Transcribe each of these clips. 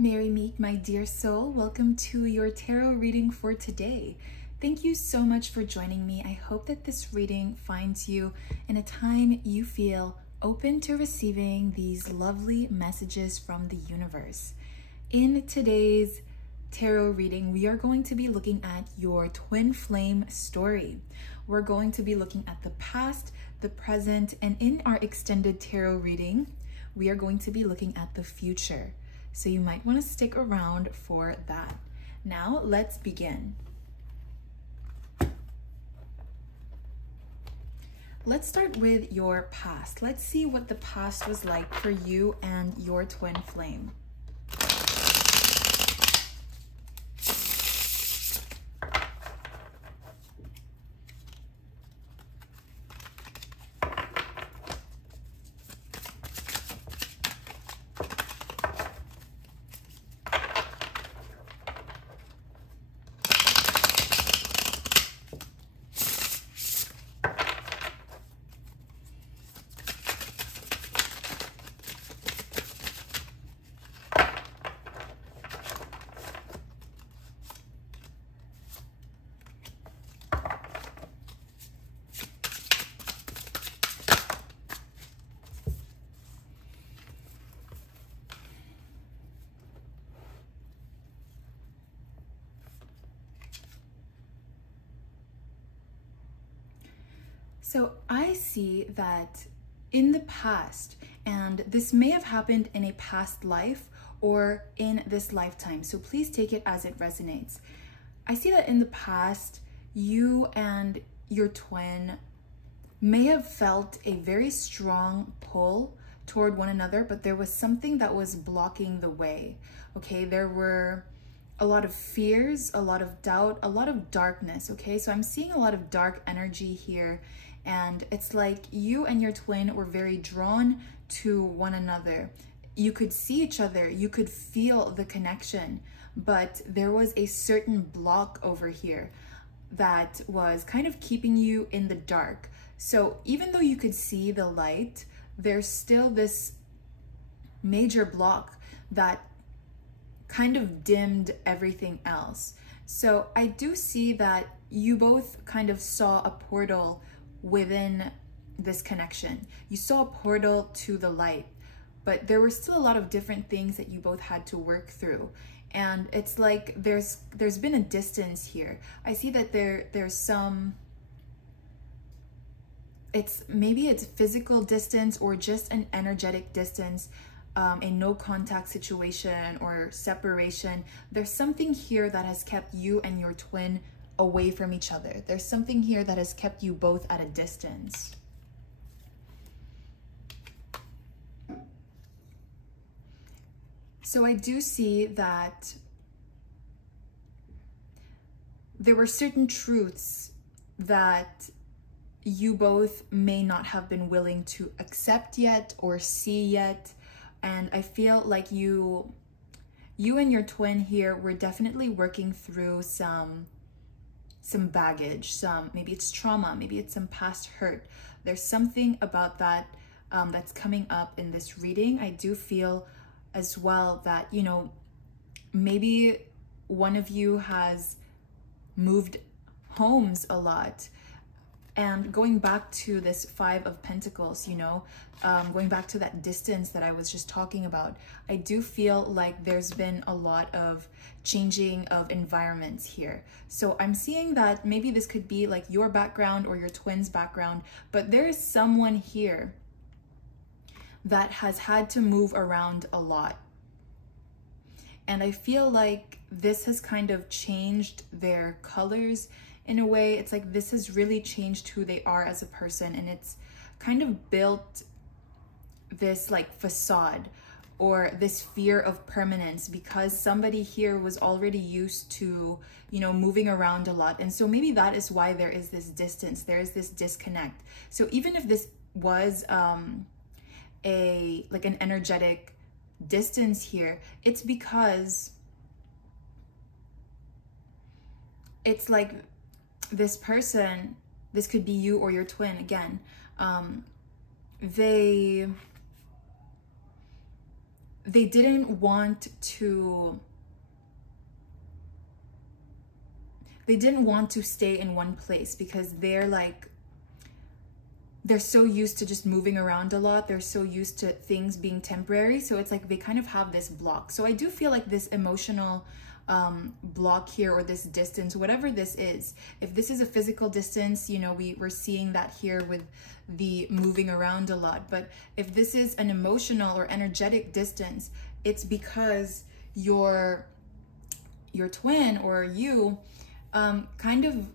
Mary Meek, my dear soul, welcome to your tarot reading for today. Thank you so much for joining me. I hope that this reading finds you in a time you feel open to receiving these lovely messages from the universe. In today's tarot reading, we are going to be looking at your twin flame story. We're going to be looking at the past, the present, and in our extended tarot reading, we are going to be looking at the future. So you might want to stick around for that. Now let's begin. Let's start with your past. Let's see what the past was like for you and your twin flame. So I see that in the past, and this may have happened in a past life or in this lifetime, so please take it as it resonates. I see that in the past, you and your twin may have felt a very strong pull toward one another, but there was something that was blocking the way, okay? There were a lot of fears, a lot of doubt, a lot of darkness, okay? So I'm seeing a lot of dark energy here. And it's like you and your twin were very drawn to one another. You could see each other, you could feel the connection, but there was a certain block over here that was kind of keeping you in the dark. So even though you could see the light, there's still this major block that kind of dimmed everything else. So I do see that you both kind of saw a portal within this connection. You saw a portal to the light, but there were still a lot of different things that you both had to work through. And it's like there's been a distance here. I see that there's some, maybe it's physical distance or just an energetic distance, a no contact situation or separation. There's something here that has kept you and your twin away from each other. There's something here that has kept you both at a distance. So I do see that there were certain truths that you both may not have been willing to accept yet or see yet. And I feel like you and your twin here were definitely working through some baggage, maybe it's trauma, maybe it's some past hurt. There's something about that that's coming up in this reading. I do feel as well that, you know, maybe one of you has moved homes a lot. And going back to this Five of Pentacles, you know, going back to that distance that I was just talking about, I do feel like there's been a lot of changing of environments here. So I'm seeing that maybe this could be like your background or your twin's background, but there is someone here that has had to move around a lot. And I feel like this has kind of changed their colors in a way. It's like this has really changed who they are as a person, and it's kind of built this like facade or this fear of permanence because somebody here was already used to, you know, moving around a lot. And so maybe that is why there is this distance, there is this disconnect. So even if this was an energetic distance here, it's because it's like this person, this could be you or your twin they didn't want to stay in one place, because they're so used to just moving around a lot. They're so used to things being temporary. So it's like they kind of have this block. So I do feel like this emotional block here, or this distance, whatever this is, if this is a physical distance, you know, we're seeing that here with the moving around a lot. But if this is an emotional or energetic distance, it's because your twin or you kind of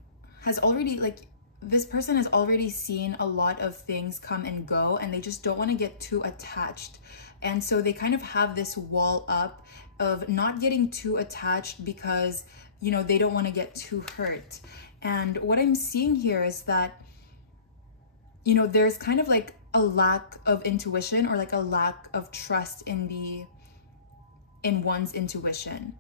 has already, like, this person has already seen a lot of things come and go, and they just don't want to get too attached. And so they kind of have this wall up of not getting too attached, because, you know, they don't want to get too hurt. And what I'm seeing here is that, you know, there's kind of like a lack of intuition, or like a lack of trust in one's intuition.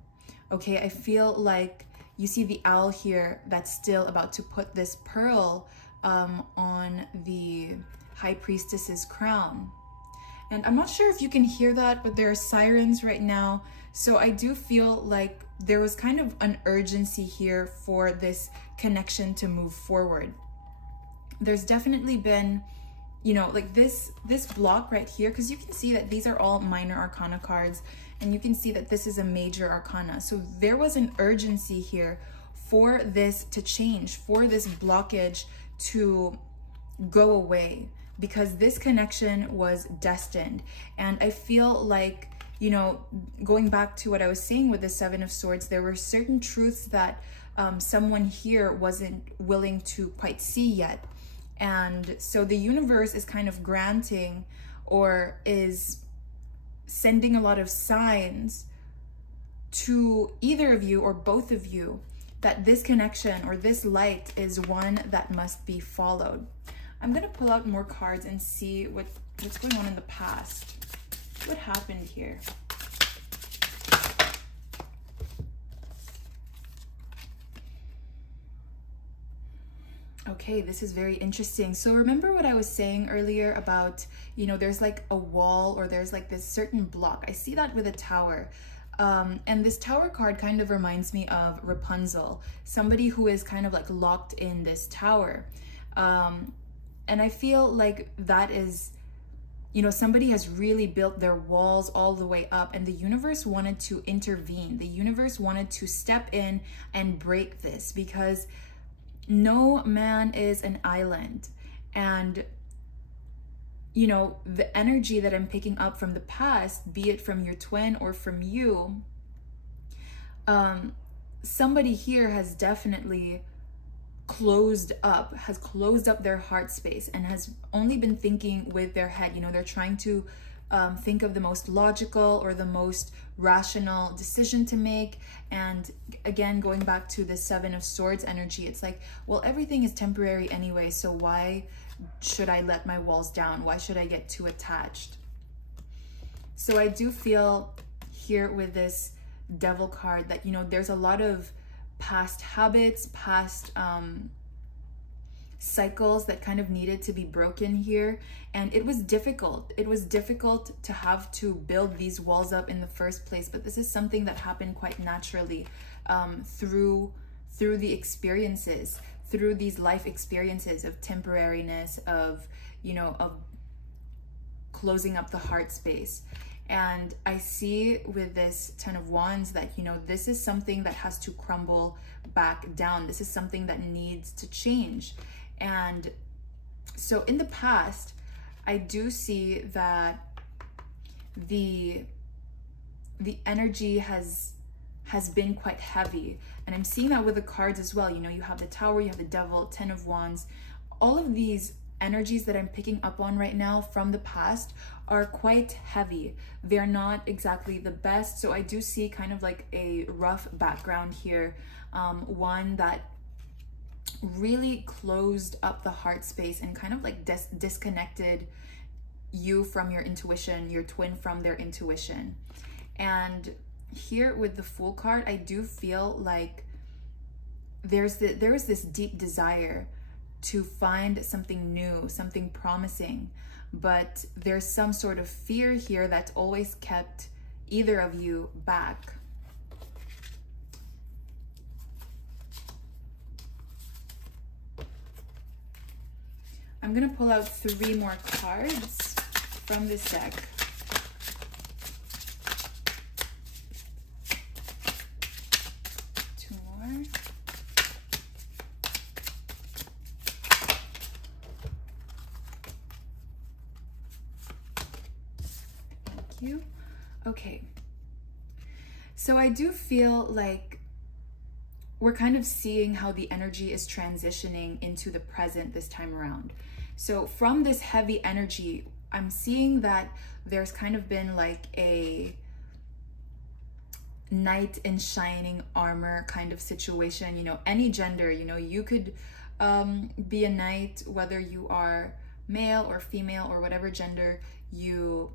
Okay, I feel like you see the owl here that's still about to put this pearl on the high priestess's crown. And I'm not sure if you can hear that, but there are sirens right now. So I do feel like there was kind of an urgency here for this connection to move forward. There's definitely been, you know, like this block right here, because you can see that these are all minor arcana cards, and you can see that this is a major arcana. So there was an urgency here for this to change, for this blockage to go away, because this connection was destined. And I feel like, you know, going back to what I was saying with the Seven of Swords, there were certain truths that someone here wasn't willing to quite see yet. And so the universe is kind of granting, or is sending a lot of signs to either of you or both of you that this connection or this light is one that must be followed. I'm going to pull out more cards and see what's going on in the past. What happened here? Okay, this is very interesting. So remember what I was saying earlier about, you know, there's like a wall, or there's like this certain block. I see that with a tower. And this tower card kind of reminds me of Rapunzel, somebody who is kind of like locked in this tower. And I feel like that is, you know, somebody has really built their walls all the way up, and the universe wanted to intervene. The universe wanted to step in and break this, because no man is an island. And, you know, the energy that I'm picking up from the past, be it from your twin or from you, somebody here has definitely closed up their heart space, and has only been thinking with their head. You know, they're trying to think of the most logical or the most rational decision to make. And again, going back to the Seven of Swords energy, it's like, well, everything is temporary anyway, so why should I let my walls down? Why should I get too attached? So I do feel here with this Devil card that, you know, there's a lot of past habits, past cycles that kind of needed to be broken here. And it was difficult. It was difficult to have to build these walls up in the first place, but this is something that happened quite naturally through the experiences, through these life experiences of temporariness, of, you know, of closing up the heart space. And I see with this Ten of Wands that, you know, this is something that has to crumble back down. This is something that needs to change. And so in the past, I do see that the energy has been quite heavy. And I'm seeing that with the cards as well. You know, you have the Tower, you have the Devil, Ten of Wands. All of these energies that I'm picking up on right now from the past are quite heavy. They're not exactly the best. So I do see kind of like a rough background here. One that really closed up the heart space and kind of like disconnected you from your intuition, your twin from their intuition. And here with the Fool card, I do feel like there is this deep desire to find something new, something promising, but there's some sort of fear here that's always kept either of you back. I'm gonna pull out 3 more cards from this deck. You. Okay, so I do feel like we're kind of seeing how the energy is transitioning into the present this time around. So from this heavy energy, I'm seeing that there's kind of been like a knight in shining armor kind of situation. You know, any gender, you know, you could be a knight, whether you are male or female or whatever gender you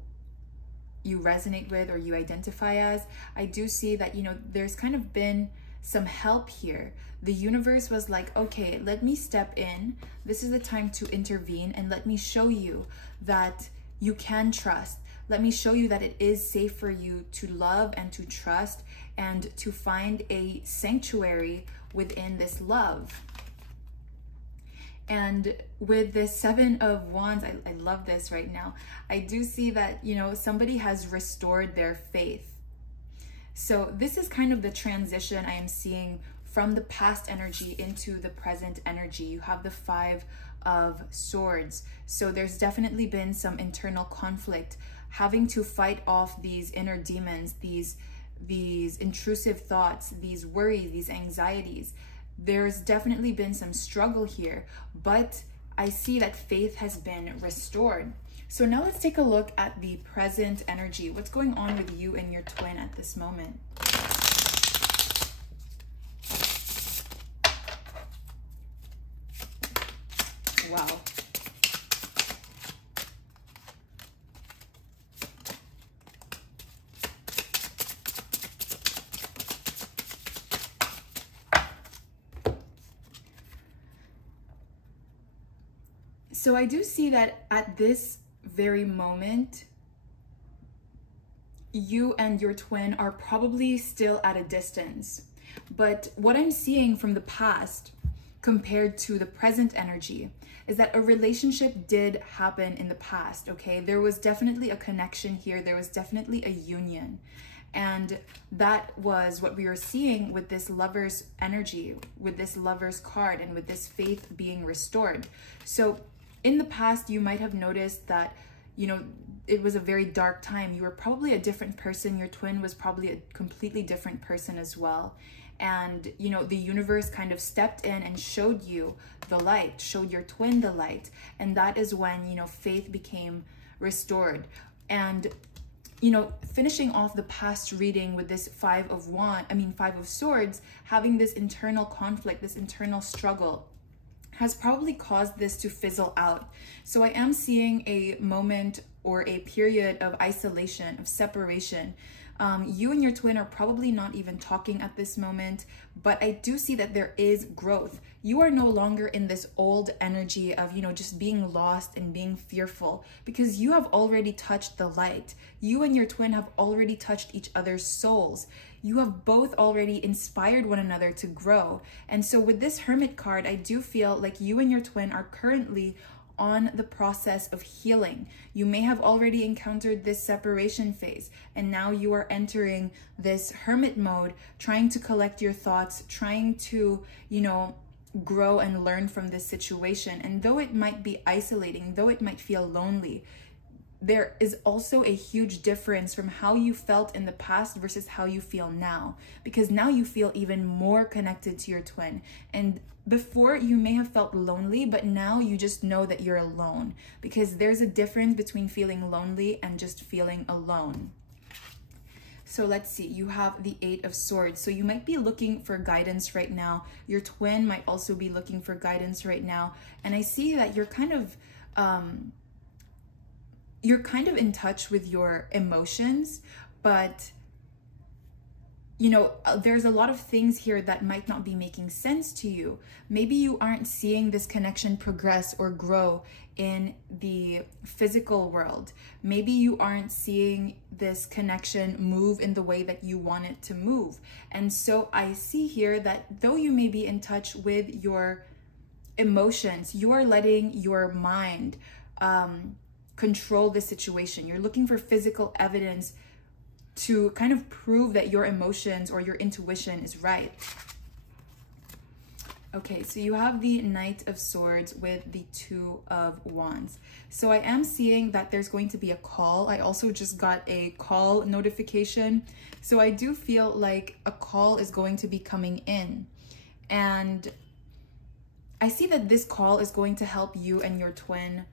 resonate with or you identify as. I do see that, you know, there's kind of been some help here. The universe was like, okay, let me step in. This is the time to intervene, and let me show you that you can trust. Let me show you that it is safe for you to love and to trust and to find a sanctuary within this love. And with this 7 of Wands, I love this right now. I do see that, you know, somebody has restored their faith. So this is kind of the transition I am seeing from the past energy into the present energy. You have the 5 of Swords. So there's definitely been some internal conflict, having to fight off these inner demons, these intrusive thoughts, these worries, these anxieties. There's definitely been some struggle here, but I see that faith has been restored. So now let's take a look at the present energy. What's going on with you and your twin at this moment? Wow. So I do see that at this very moment, you and your twin are probably still at a distance. But what I'm seeing from the past compared to the present energy is that a relationship did happen in the past, okay? There was definitely a connection here. There was definitely a union. And that was what we were seeing with this Lover's energy, with this Lover's card, and with this faith being restored. So in the past, you might have noticed that, you know, it was a very dark time. You were probably a different person. Your twin was probably a completely different person as well. And, you know, the universe kind of stepped in and showed you the light, showed your twin the light. And that is when, you know, faith became restored. And, you know, finishing off the past reading with this 5 of Swords, having this internal conflict, this internal struggle, has probably caused this to fizzle out. So I am seeing a moment or a period of isolation, of separation. You and your twin are probably not even talking at this moment, but I do see that there is growth. You are no longer in this old energy of, you know, just being lost and being fearful, because you have already touched the light. You and your twin have already touched each other's souls. You have both already inspired one another to grow. And so with this Hermit card, I do feel like you and your twin are currently on the process of healing. You may have already encountered this separation phase, and now you are entering this hermit mode, trying to collect your thoughts, trying to, you know, grow and learn from this situation. And though it might be isolating, though it might feel lonely, there is also a huge difference from how you felt in the past versus how you feel now, because now you feel even more connected to your twin. And before, you may have felt lonely, but now you just know that you're alone, because there's a difference between feeling lonely and just feeling alone. So let's see, you have the 8 of Swords. So you might be looking for guidance right now. Your twin might also be looking for guidance right now. And I see that you're kind of in touch with your emotions, but there's a lot of things here that might not be making sense to you. Maybe you aren't seeing this connection progress or grow in the physical world. Maybe you aren't seeing this connection move in the way that you want it to move. And so I see here that though you may be in touch with your emotions, you are letting your mind control the situation. You're looking for physical evidence to kind of prove that your emotions or your intuition is right. Okay, so you have the Knight of Swords with the Two of Wands. So I am seeing that there's going to be a call. I also just got a call notification. So I do feel like a call is going to be coming in. And I see that this call is going to help you and your twin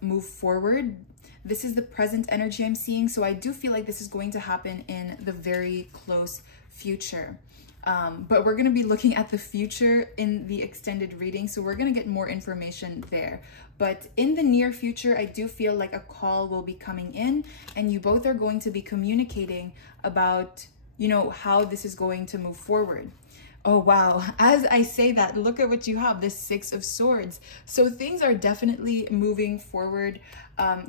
move forward. This is the present energy I'm seeing. So I do feel like this is going to happen in the very close future. But we're going to be looking at the future in the extended reading. So we're going to get more information there. But in the near future, I do feel like a call will be coming in and you both are going to be communicating about, how this is going to move forward. Oh, wow. As I say that, look at what you have, the Six of Swords. So things are definitely moving forward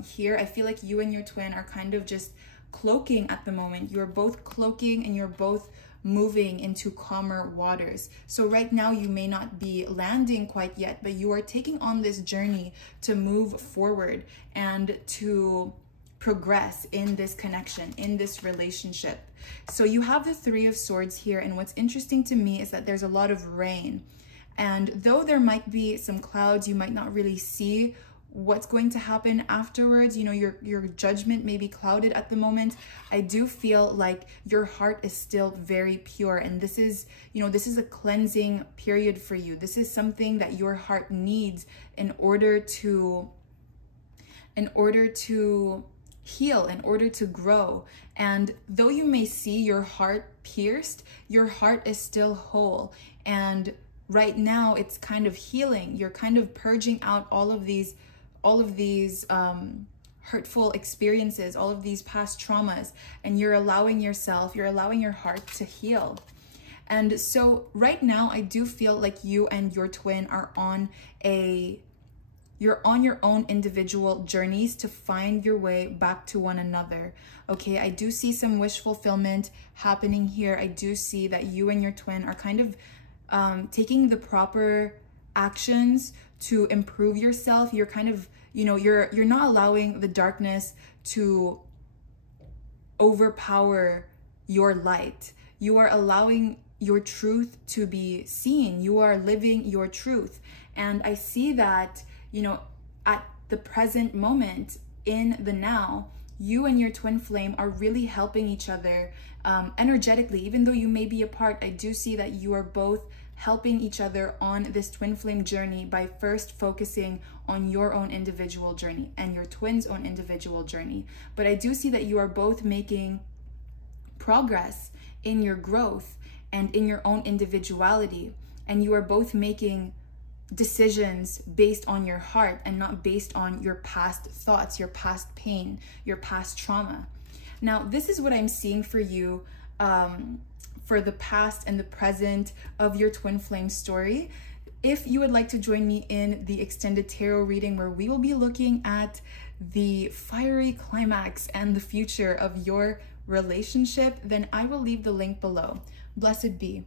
here. I feel like you and your twin are kind of just cloaking at the moment. You're both cloaking and you're both moving into calmer waters. So right now you may not be landing quite yet, but you are taking on this journey to move forward and to progress in this connection, in this relationship. So you have the Three of Swords here, and what's interesting to me is that there's a lot of rain. And though there might be some clouds, you might not really see what's going to happen afterwards. Your judgment may be clouded at the moment. I do feel like your heart is still very pure, and this is a cleansing period for you. This is something that your heart needs in order to heal, in order to grow. And though you may see your heart pierced, your heart is still whole. And right now it's kind of healing. You're kind of purging out all of these hurtful experiences, all of these past traumas, and you're allowing your heart to heal. And so right now I do feel like you and your twin are on your own individual journeys to find your way back to one another. Okay, I do see some wish fulfillment happening here. I do see that you and your twin are kind of taking the proper actions to improve yourself. You're kind of, you're not allowing the darkness to overpower your light. You are allowing your truth to be seen. You are living your truth. And I see that, at the present moment, in the now, you and your twin flame are really helping each other energetically. Even though you may be apart, I do see that you are both helping each other on this twin flame journey by first focusing on your own individual journey and your twin's own individual journey. But I do see that you are both making progress in your growth and in your own individuality, and you are both making decisions based on your heart and not based on your past thoughts, your past pain, your past trauma. Now, this is what I'm seeing for you for the past and the present of your twin flame story. If you would like to join me in the extended tarot reading where we will be looking at the fiery climax and the future of your relationship, then I will leave the link below. Blessed be.